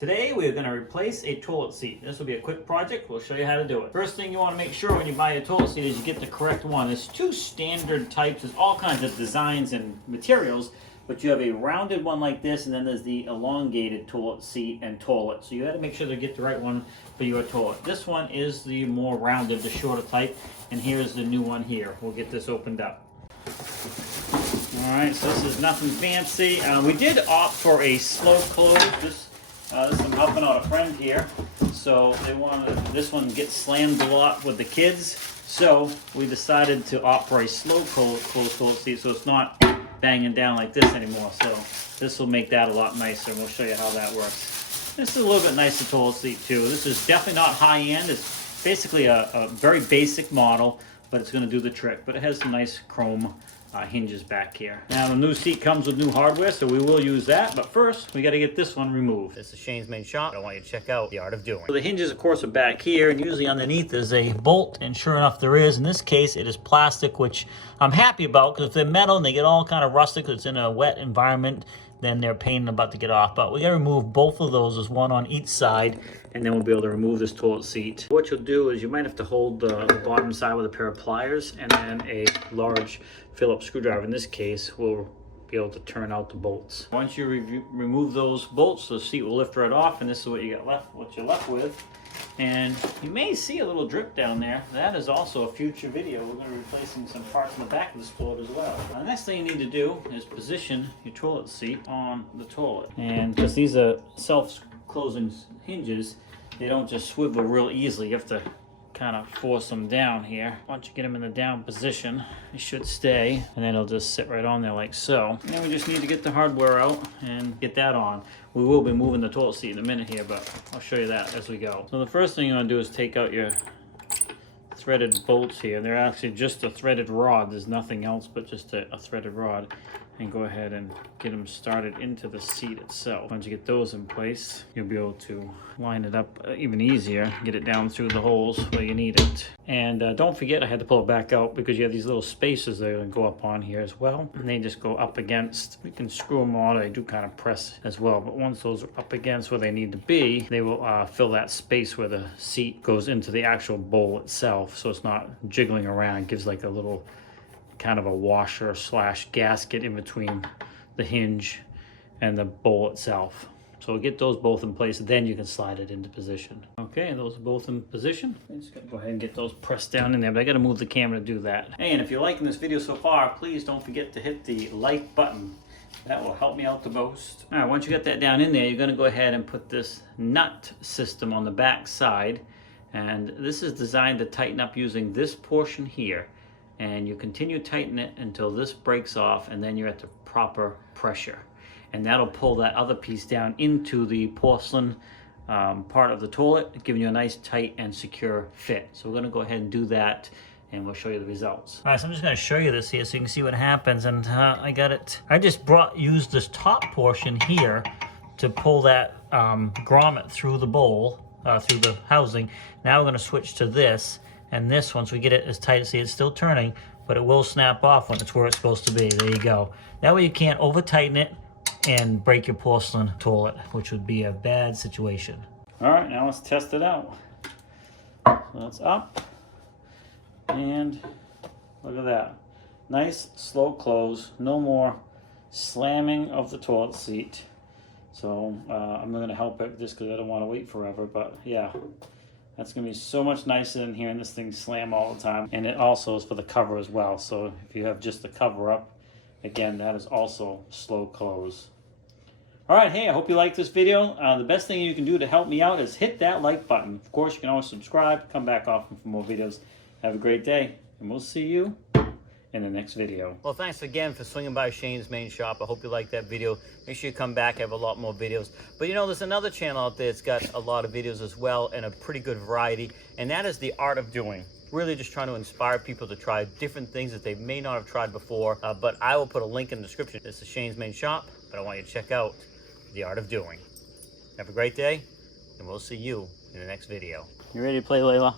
Today we are going to replace a toilet seat. This will be a quick project. We'll show you how to do it. First thing you want to make sure when you buy a toilet seat is you get the correct one. There's two standard types. There's all kinds of designs and materials, but you have a rounded one like this, and then there's the elongated toilet seat and toilet. So you got to make sure to get the right one for your toilet. This one is the more rounded, the shorter type, and here's the new one here. We'll get this opened up. Alright, so this is nothing fancy. We did opt for a slow close. I'm helping out a friend here, so they wanted this one gets slammed a lot with the kids, so we decided to opt for a slow close toilet seat, so it's not banging down like this anymore. So this will make that a lot nicer, and we'll show you how that works. This is a little bit nicer toilet seat too. This is definitely not high end. It's basically a very basic model, but it's going to do the trick. But it has some nice chrome hinges back here. Now the new seat comes with new hardware, so we will use that, but first we got to get this one removed. This is Shane's Main Shop. I want you to check out The Art of Doing. So the hinges of course are back here, and usually underneath is a bolt, and sure enough there is. In this case it is plastic, which I'm happy about, because if they're metal and they get all kind of rusted because it's in a wet environment, then they're a pain in the butt to get off. But we got to remove both of those. There's one on each side, and then we'll be able to remove this toilet seat. What you'll do is you might have to hold the bottom side with a pair of pliers, and then a large Phillips screwdriver. In this case, we'll be able to turn out the bolts. Once you remove those bolts, the seat will lift right off, and this is what you got left, what you're left with. And you may see a little drip down there. That is also a future video. We're going to be replacing some parts in the back of this float as well. Now, the next thing you need to do is position your toilet seat on the toilet. And because these are self-closing hinges, they don't just swivel real easily. You have to kind of force them down here. Once you get them in the down position, they should stay, and then it'll just sit right on there like so. And then we just need to get the hardware out and get that on. We will be moving the toilet seat in a minute here, but I'll show you that as we go. So the first thing you want to do is take out your threaded bolts here. They're actually just a threaded rod. There's nothing else but just a threaded rod. And go ahead and get them started into the seat itself. Once you get those in place, you'll be able to line it up even easier, get it down through the holes where you need it. And don't forget, I had to pull it back out because you have these little spaces that are going to go up on here as well. And they just go up against, we can screw them on, they do kind of press as well. But once those are up against where they need to be, they will fill that space where the seat goes into the actual bowl itself. So it's not jiggling around, it gives like a little kind of a washer slash gasket in between the hinge and the bowl itself. So we'll get those both in place, then you can slide it into position. Okay, those are both in position. I'm just gonna go ahead and get those pressed down in there, but I gotta move the camera to do that. Hey, and if you're liking this video so far, please don't forget to hit the like button. That will help me out the most. All right, once you get that down in there, you're gonna go ahead and put this nut system on the back side. And this is designed to tighten up using this portion here. And you continue tightening it until this breaks off, and then you're at the proper pressure. And that'll pull that other piece down into the porcelain part of the toilet, giving you a nice tight and secure fit. So we're gonna go ahead and do that, and we'll show you the results. All right, so I'm just gonna show you this here so you can see what happens. And I got it, I just used this top portion here to pull that grommet through the bowl, through the housing. Now we're gonna switch to this. And this, once we get it as tight, see it's still turning, but it will snap off when it's where it's supposed to be. There you go. That way you can't over tighten it and break your porcelain toilet, which would be a bad situation. All right, now let's test it out. So that's up, and look at that. Nice slow close, no more slamming of the toilet seat. So I'm gonna help it just because I don't want to wait forever, but yeah. That's going to be so much nicer than hearing this thing slam all the time. And it also is for the cover as well. So if you have just the cover up, again, that is also slow close. All right, hey, I hope you liked this video. The best thing you can do to help me out is hit that like button. Of course, you can always subscribe, come back often for more videos. Have a great day, and we'll see you in the next video. Well, thanks again for swinging by Shane's Main Shop. I hope you liked that video. Make sure you come back. I have a lot more videos. But you know, there's another channel out there that's got a lot of videos as well, and a pretty good variety, and that is The Art of Doing. Really just trying to inspire people to try different things that they may not have tried before, but I will put a link in the description. This is Shane's Main Shop, but I want you to check out The Art of Doing. Have a great day, and we'll see you in the next video. You ready to play, Layla?